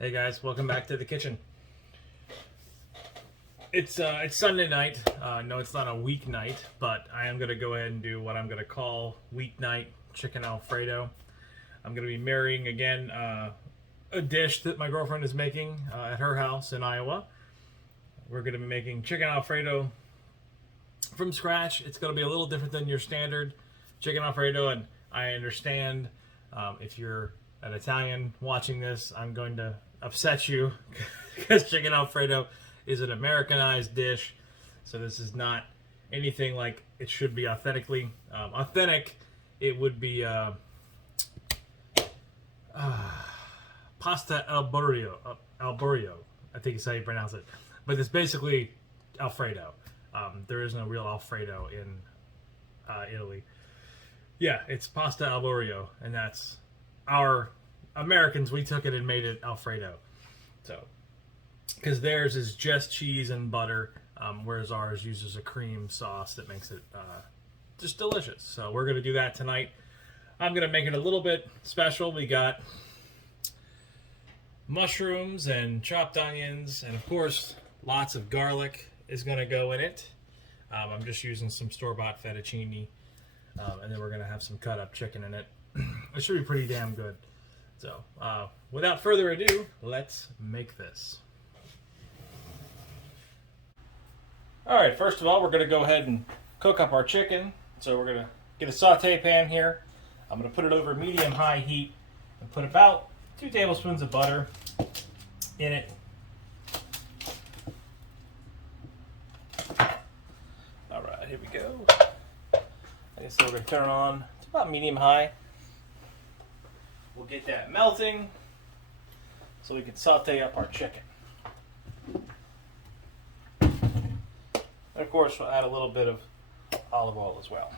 Hey guys, welcome back to the kitchen. It's Sunday night. No, it's not a weeknight, but I am gonna go ahead and do what I'm gonna call weeknight chicken Alfredo. I'm gonna be marrying again a dish that my girlfriend is making at her house in Iowa. We're gonna be making chicken Alfredo from scratch. It's gonna be a little different than your standard chicken Alfredo, and I understand if you're an Italian watching this, I'm going to upset you because chicken Alfredo is an Americanized dish. So this is not anything like it should be authentically. Authentic, it would be pasta al burro. I think is how you pronounce it. But it's basically Alfredo. There is no real Alfredo in Italy. Yeah, it's pasta al burro, and that's our Americans. We took it and made it Alfredo. So, because theirs is just cheese and butter, whereas ours uses a cream sauce that makes it just delicious. So we're gonna do that tonight. I'm gonna make it a little bit special. We got mushrooms and chopped onions, and of course, lots of garlic is gonna go in it. I'm just using some store-bought fettuccine, and then we're gonna have some cut-up chicken in it. It should be pretty damn good. So, without further ado, let's make this. Alright, first of all, we're going to go ahead and cook up our chicken. So we're going to get a saute pan here. I'm going to put it over medium-high heat and put about 2 tablespoons of butter in it. Alright, here we go. I guess we're going to turn it on to about medium-high. We'll get that melting so we can saute up our chicken. And of course, we'll add a little bit of olive oil as well.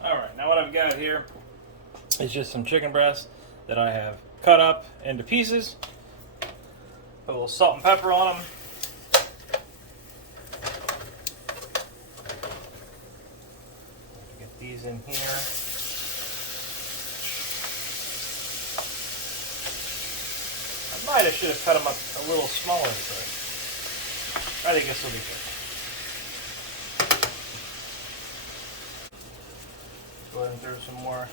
Alright, now what I've got here is just some chicken breasts that I have cut up into pieces. Put a little salt and pepper on them. These in here. I should have cut them up a little smaller, but I think this will be good. Go ahead and throw some more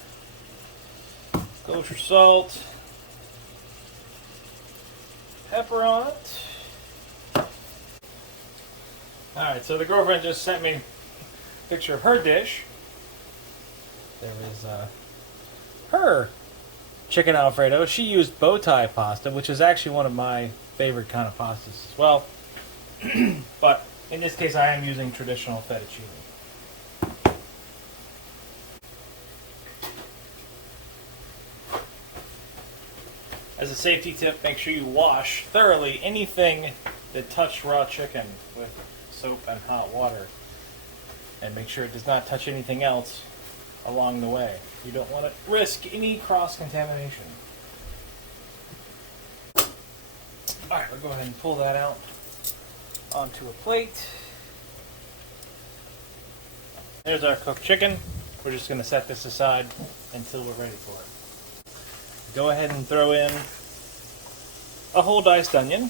kosher salt, pepper on it. Alright, so the girlfriend just sent me a picture of her dish. There is her chicken Alfredo. She used bow tie pasta, which is actually one of my favorite kind of pastas as well. But in this case, I am using traditional fettuccine. As a safety tip, make sure you wash thoroughly anything that touched raw chicken with soap and hot water. And make sure it does not touch anything else along the way. You don't want to risk any cross-contamination. Alright, we'll go ahead and pull that out onto a plate. There's our cooked chicken. We're just going to set this aside until we're ready for it. Go ahead and throw in a whole diced onion.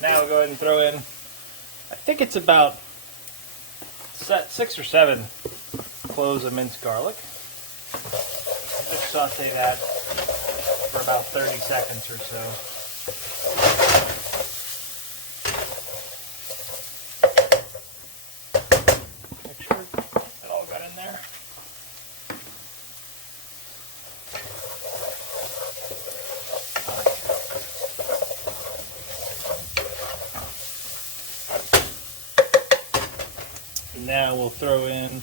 Now we'll go ahead and throw in, I think it's about 6 or 7 cloves of minced garlic. Just saute that for about 30 seconds or so. Make sure it all got in there. Now we'll throw in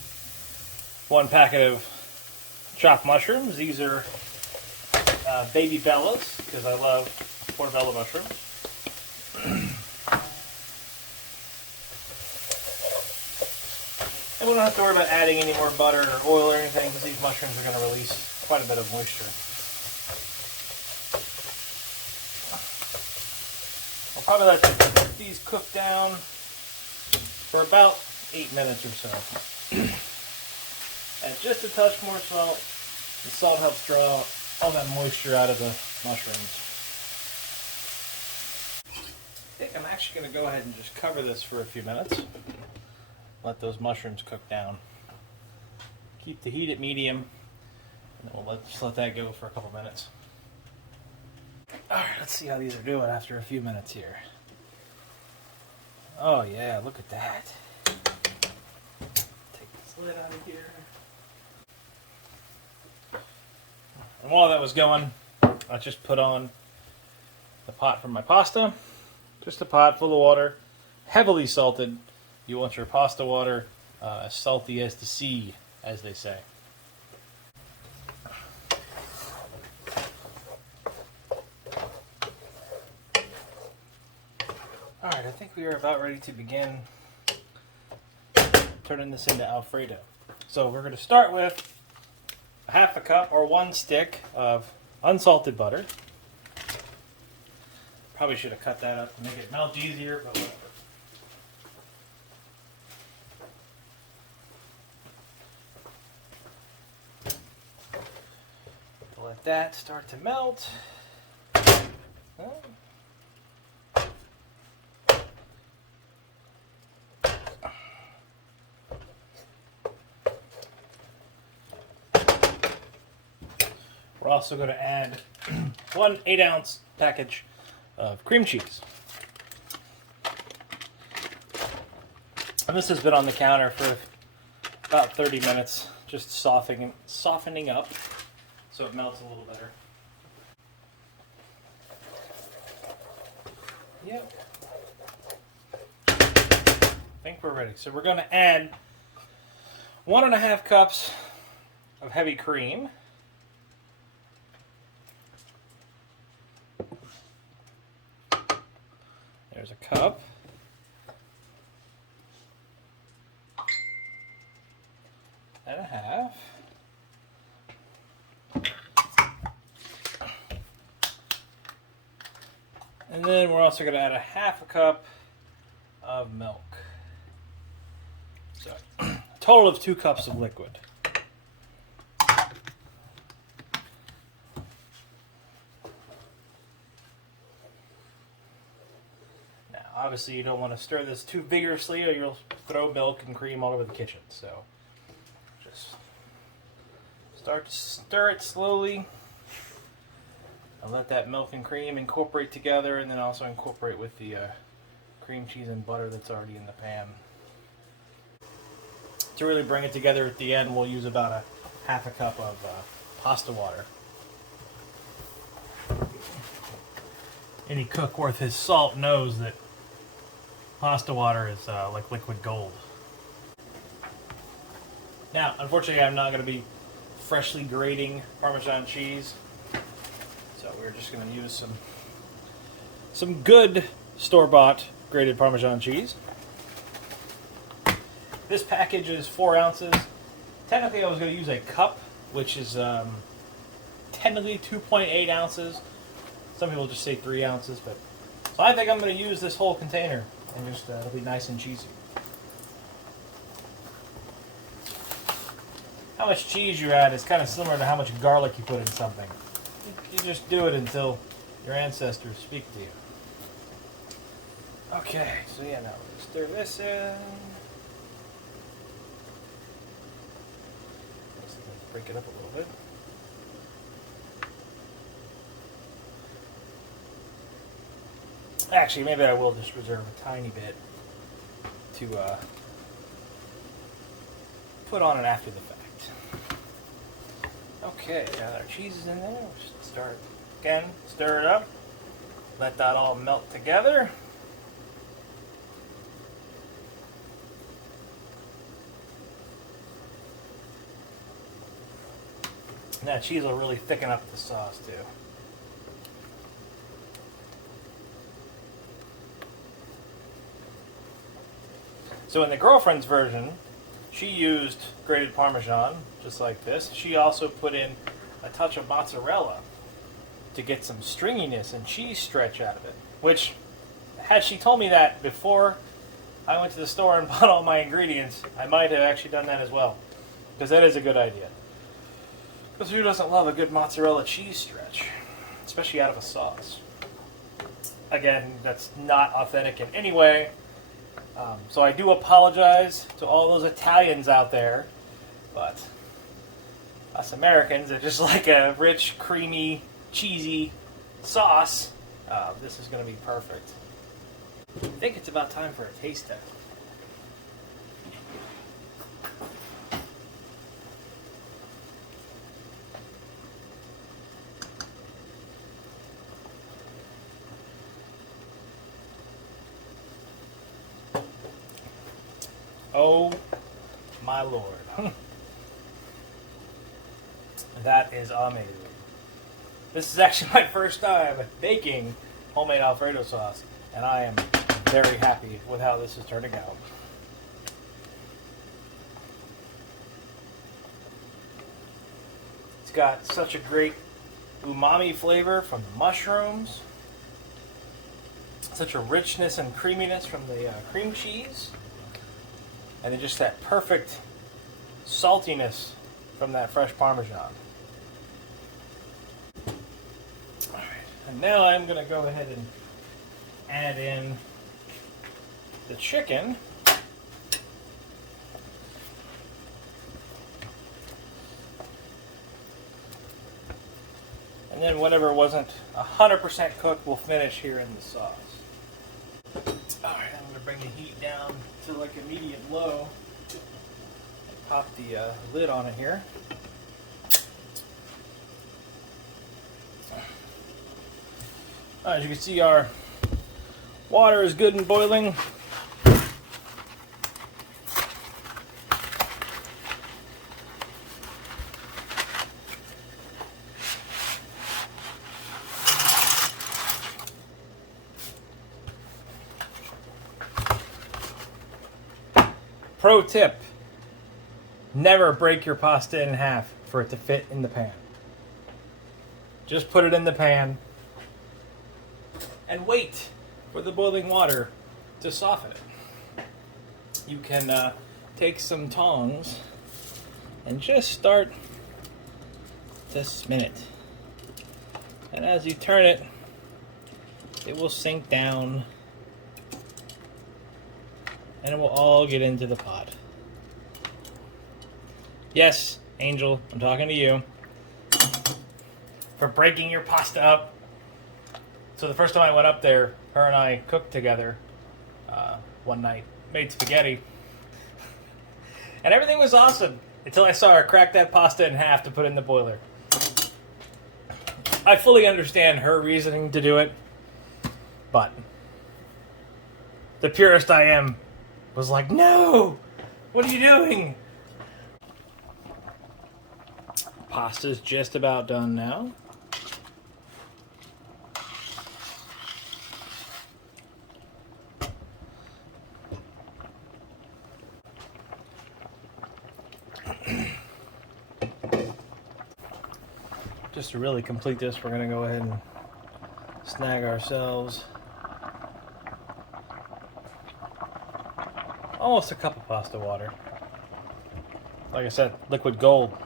1 packet of chopped mushrooms. These are baby bellas because I love portobello mushrooms. And we don't have to worry about adding any more butter or oil or anything because these mushrooms are going to release quite a bit of moisture. I'll probably let let these cook down for about 8 minutes or so. Add just a touch more salt. The salt helps draw all that moisture out of the mushrooms. I think I'm actually going to go ahead and just cover this for a few minutes. Let those mushrooms cook down. Keep the heat at medium, and then we'll just let that go for a couple minutes. Alright, let's see how these are doing after a few minutes here. Oh yeah, look at that. Take this lid out of here. And while that was going, I just put on the pot for my pasta. Just a pot full of water, heavily salted. You want your pasta water as salty as the sea, as they say. Alright, I think we are about ready to begin turning this into Alfredo. So we're going to start with a half a cup or 1 stick of unsalted butter. Probably should have cut that up to make it melt easier, but whatever. Let that start to melt. We're also going to add 1 8-ounce package of cream cheese. And this has been on the counter for about 30 minutes, just softening up so it melts a little better. Yep. I think we're ready. So we're going to add 1.5 cups of heavy cream. There's a cup. And a half. And then we're also going to add a half a cup of milk. So, a total of 2 cups of liquid. Obviously, you don't want to stir this too vigorously or you'll throw milk and cream all over the kitchen. So, just start to stir it slowly. And let that milk and cream incorporate together, and then also incorporate with the cream cheese and butter that's already in the pan. To really bring it together at the end, we'll use about a half a cup of pasta water. Any cook worth his salt knows that pasta water is like liquid gold. Now, unfortunately, I'm not going to be freshly grating Parmesan cheese, so we're just going to use some good store-bought grated Parmesan cheese. This package is 4 ounces. Technically, I was going to use a cup, which is technically 2.8 ounces. Some people just say 3 ounces, but so I think I'm going to use this whole container. And just it'll be nice and cheesy. How much cheese you add is kind of similar to how much garlic you put in something. You just do it until your ancestors speak to you. Okay, so yeah, now we'll stir this in. Let's break it up a little bit. Actually, maybe I will just reserve a tiny bit to put on it after the fact. Okay, now that our cheese is in there, we'll just start again, stir it up, let that all melt together. And that cheese will really thicken up the sauce too. So in the girlfriend's version, she used grated Parmesan, just like this. She also put in a touch of mozzarella to get some stringiness and cheese stretch out of it, which had she told me that before I went to the store and bought all my ingredients, I might have actually done that as well. Because that is a good idea. Because who doesn't love a good mozzarella cheese stretch? Especially out of a sauce. Again, that's not authentic in any way. So I do apologize to all those Italians out there. But us Americans are just like a rich, creamy, cheesy sauce. This is going to be perfect. I think it's about time for a taste test. Oh my Lord. That is amazing. This is actually my first time baking homemade Alfredo sauce, and I am very happy with how this is turning out. It's got such a great umami flavor from the mushrooms, such a richness and creaminess from the cream cheese, and then just that perfect saltiness from that fresh parmesan. Alright, and now I'm going to go ahead and add in the chicken. And then whatever wasn't 100% cooked will finish here in the sauce. Alright, I'm going to bring the heat down to like a medium low. Pop the lid on it here. As you can see, our water is good and boiling. Pro tip, never break your pasta in half for it to fit in the pan. Just put it in the pan and wait for the boiling water to soften it. You can take some tongs and just start to spin it. And as you turn it, it will sink down and it will all get into the pot. Yes, Angel, I'm talking to you. For breaking your pasta up. So the first time I went up there, her and I cooked together one night. Made spaghetti. And everything was awesome until I saw her crack that pasta in half to put in the boiler. I fully understand her reasoning to do it, but the purist I am was like, no! What are you doing? Pasta's just about done now. Just to really complete this, we're going to go ahead and snag ourselves almost a cup of pasta water. Like I said, liquid gold.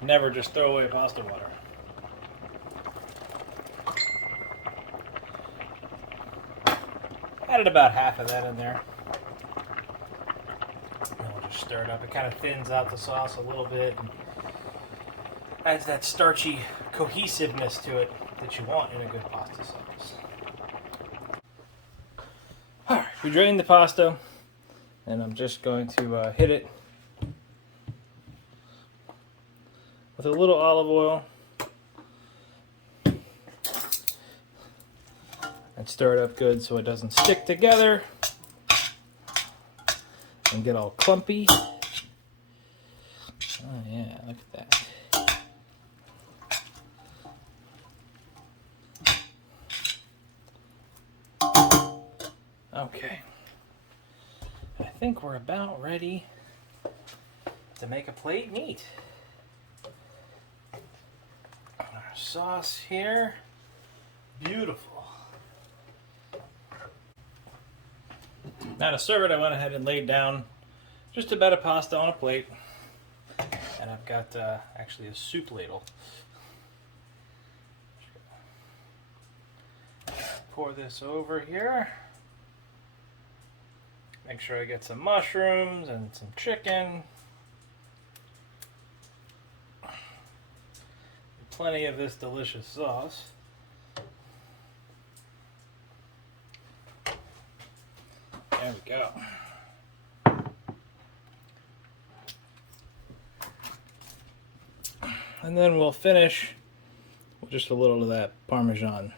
Never just throw away pasta water. Added about half of that in there. And we'll just stir it up. It kind of thins out the sauce a little bit and adds that starchy cohesiveness to it that you want in a good pasta sauce. Alright, we drained the pasta, and I'm just going to hit it with a little olive oil and stir it up good so it doesn't stick together and get all clumpy. Oh yeah, look at that. Okay, I think we're about ready to make a plate and eat. Our sauce here, beautiful. Now to serve it, I went ahead and laid down just a bed of pasta on a plate. And I've got actually a soup ladle. Pour this over here. Make sure I get some mushrooms and some chicken. Plenty of this delicious sauce. There we go. And then we'll finish with just a little of that parmesan.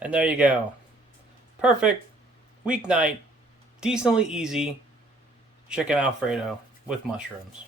And there you go. Perfect weeknight, decently easy chicken Alfredo with mushrooms.